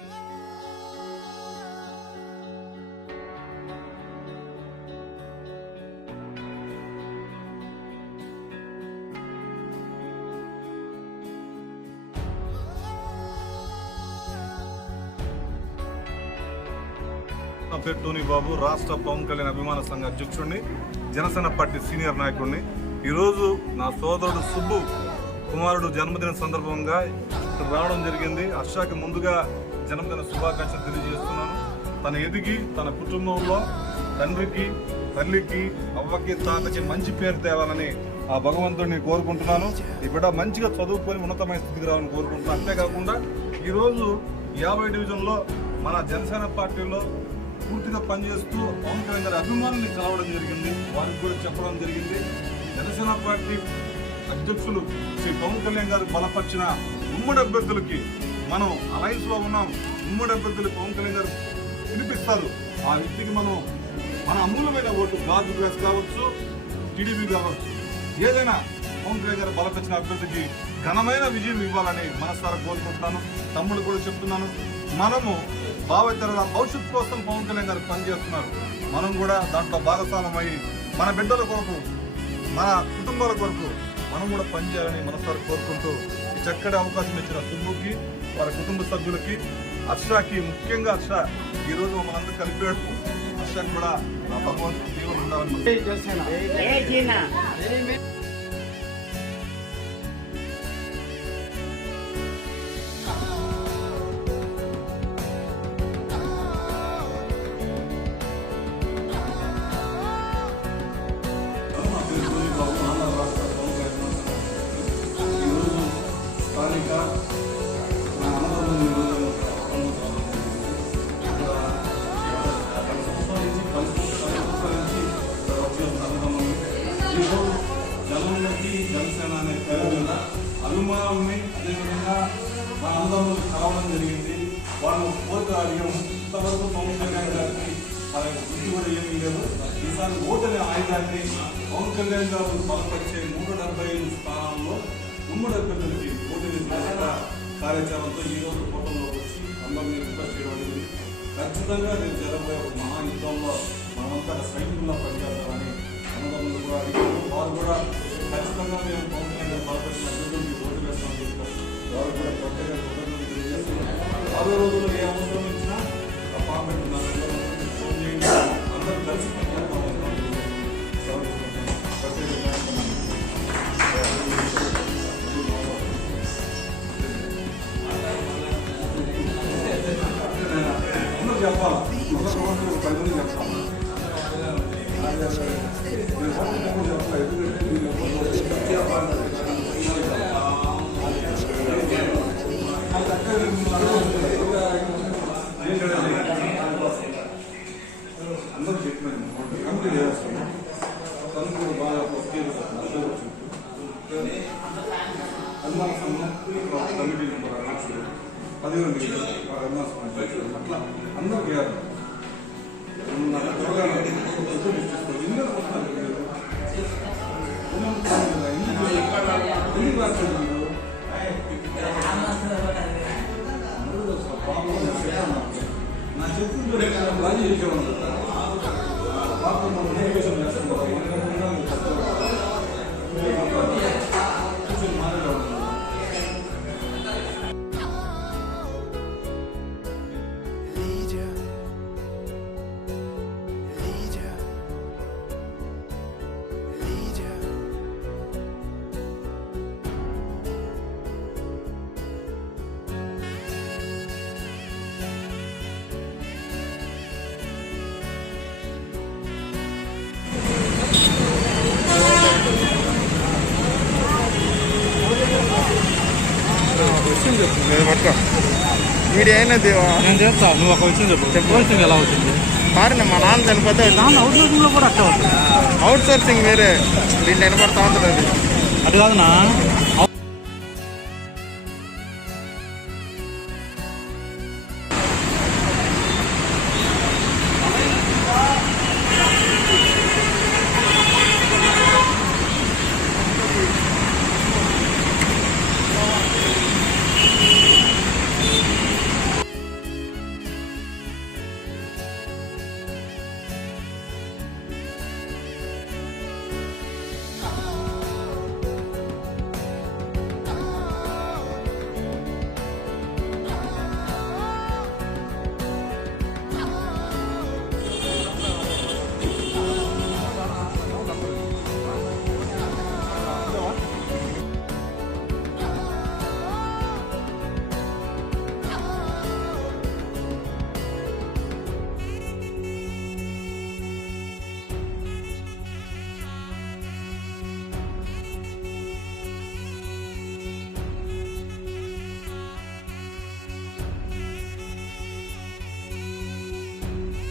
నా పేరు టోనీ బాబు, రాష్ట్ర పవన్ కళ్యాణ్ అభిమాన సంఘ అధ్యక్షుడిని, జనసేన పార్టీ సీనియర్ నాయకుడిని. ఈరోజు నా సోదరుడు సుబ్బు కుమారుడు జన్మదిన సందర్భంగా ఇక్కడ రావడం జరిగింది. హర్షకి ముందుగా జన్మదిన శుభాకాంక్షలు తెలియజేస్తున్నాను. తన ఎదిగి తన కుటుంబంలో తండ్రికి, తల్లికి, అవ్వకి, తాతకి మంచి పేరు తేవాలని ఆ భగవంతుడిని కోరుకుంటున్నాను. ఈ బిడ్డ మంచిగా చదువుకొని ఉన్నతమైన స్థితికి రావాలని కోరుకుంటున్నాను. అంతేకాకుండా ఈరోజు 50 డివిజన్లో మన జనసేన పార్టీలో పూర్తిగా పనిచేస్తూ పవన్ కళ్యాణ్ గారి అభిమానుల్ని కలవడం జరిగింది. వారికి కూడా చెప్పడం జరిగింది. జనసేన పార్టీ అధ్యక్షులు శ్రీ పవన్ కళ్యాణ్ గారు బలపరిచిన ఉమ్మడి అభ్యర్థులకి మనం అలయన్స్ లో ఉన్నాం. ఉమ్మడి అభ్యర్థులు పవన్ కళ్యాణ్ గారు వినిపిస్తారు. ఆ వ్యక్తికి మన అమూల్యమైన ఓటు గాజు గ్లాస్ కావచ్చు, టీడీపీ కావచ్చు, ఏదైనా పవన్ కళ్యాణ్ గారు బలపరిచిన అభ్యర్థికి ఘనమైన విజయం ఇవ్వాలని మనసారా కోరుకుంటున్నాను. తమ్ముడు కూడా చెప్తున్నాను, మనము భావితరాల భవిష్యత్తు కోసం పవన్ కళ్యాణ్ గారు పనిచేస్తున్నారు. మనం కూడా దాంట్లో భాగస్వామ్యమై మన బిడ్డల కొరకు, మన కుటుంబాల కొరకు మనం కూడా పనిచేయాలని మనసారి కోరుకుంటూ ఈ చక్కటి అవకాశం ఇచ్చిన సుబ్బుకి, వారి కుటుంబ సభ్యులకి, హర్షకి, ముఖ్యంగా హర్ష ఈరోజు మనందరూ కలిపాడు. హర్షకి కూడా నా భగవంతుడు జీవనం ఉండాలని జనంలోకి జనసేన అనే పేరు అభిమానుల్ని, అదేవిధంగా మన అందరూ కలవడం జరిగింది. వాళ్ళు ఓటు అడిగాము. ఇంతవరకు పవన్ కళ్యాణ్ గారికి గుర్తు కూడా ఏమీ లేదు. ఈసారి ఓటు అనే ఆయుధాన్ని పవన్ కళ్యాణ్ గారు బలపరిచే 175 స్థానాల్లో ఉమ్మడి అభ్యర్థులకి ఓటు వేసిన కార్యాచరణతో ఈ రోజు కూటమిలో వచ్చి అందరినీ రిక్వెస్ట్ చేయడం జరిగింది. ఖచ్చితంగా రేపు జరగబోయే ఒక మహాయుద్ధంలో మనమంతా సైనికుల్లో పనిచేద్దామని అందరూ కూడా అడిగారు. వారు కూడా ఖచ్చితంగా మేము పవన్ కళ్యాణ్ గారు బలపరిచిన అభ్యర్థులకి ఓటు వేస్తామని చెప్పారు. వారు కూడా ప్రత్యేక కృతజ్ఞతలు తెలియజేస్తున్నారు. 6 రోజుల్లో ఏ అవసరం ఇచ్చినా ఆ పార్లమెంట్ ఫోన్ చేయండి, అందరూ కలిసి పనిచేద్దామని చెప్పాలి. 10 మంది చెప్పాలి. అందరూ చెప్పినాను కంప్లీట్ చేస్తాను. తను కూడా బాగా అభిమాన సంఘం కమిటీ నెంబర్ అధ్యక్షుడు 12 అభిమాన సంఘం అట్లా అందరూ చేయాలి. నా చెప్తుంటే రాజీ చేసేవాళ్ళు మీడియా అయినది నేను చేస్తాను. నువ్వు ఒక విషయం చెప్పవలసింది ఎలా అవుతుంది? మారిన మా నాన్న చనిపోతే అవుట్ సోర్సింగ్ లో కూడా అట్లా అవుతుంది. అవుట్ సోర్సింగ్ వేరే దీంట్లో వినపడతా ఉంటుంది. అది కాదునా